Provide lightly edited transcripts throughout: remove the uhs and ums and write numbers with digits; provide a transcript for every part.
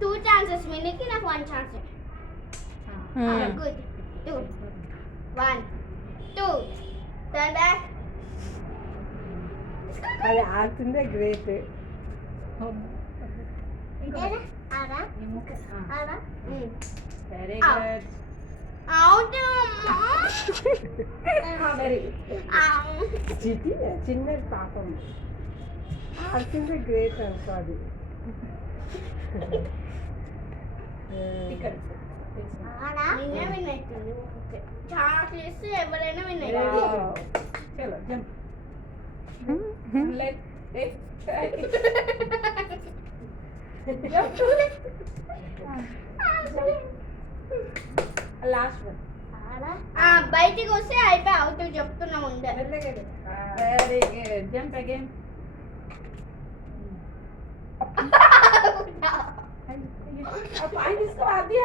Two chances. Miniki నాకు one chance. Good. Two. 1, 2. Turn back. అది ఆడుతుందే great. Very good. Out. చిన్న పాపం ఆడుతుందే great అనుకో అది. ఇక్కడ నిన్నే విన్నట్టుంది. చాలా చేస్తే ఎవరైనా చలో జంప్. Last one. బయటికి వస్తే అయిపోయి అవుట్ చెప్తున్నా ముందే. Very good. Jump again. Point తీసుకో ఆద్య.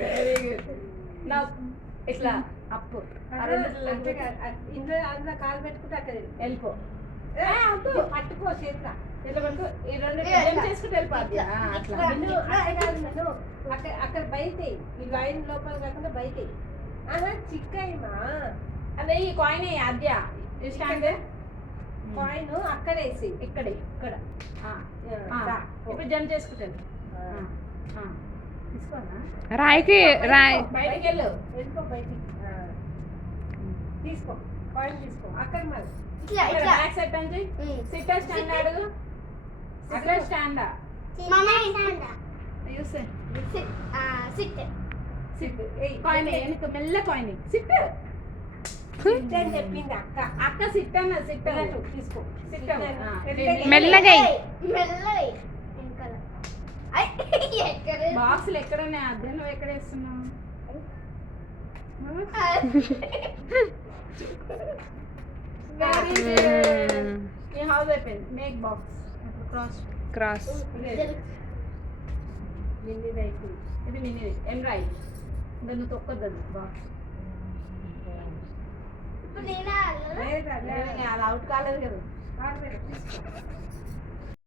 Very good. నా ఇట్లా అప్పు ఇందులో అందులో కాలు పెట్టుకుంటే అక్కడ వెళ్ళిపో. పట్టుకో చేతిలో ఇట్లా పట్టుకో. ఈ రెండు జంప్ చేసుకుంటే వెళ్ళిపోద్ది. అట్లా అక్కడ బయట ఈ లైన్ లోపల కాకుండా బయట చిక్కయ్యమా. అదే ఈ కాయిన్ అద్య స్టాండ్ కాయిన్ అక్కడ వేసి ఇక్కడ ఇక్కడ ఇప్పుడు జంప్ చేసుకుంటాను. తీసుకోనా రాయికి రాయి బయటికి వెళ్ళు. వెళ్ళిపో బయటికి. తీసుకో కాయిన్ తీసుకో. అక్కడ మరి బ్యాక్ సైడ్ పని చేయి. సిట్ స్టాండ్ అడుగు. అక్కడ స్టాండా యూస్ సిట్ సిట్. కాయిన్ వెనక మెల్ల కాయిన్ సిట్. సిట్ అని చెప్పింది అక్క. అక్క సిట్ అన్న సిట్ అన్నట్టు తీసుకో. సిట్ మెల్లగా బాక్సులు ఎక్కడ ఉన్నాయి అద్దె? నువ్వు ఎక్కడ వేస్తున్నావు? ఈ హౌస్ అయిపోయింది. Make box cross cross. Mini right. ఇది మినీ ఎన్ రైట్. దాన్ని తొక్కద్దు బాక్స్. అది అవుట్ కాలేదు కదా.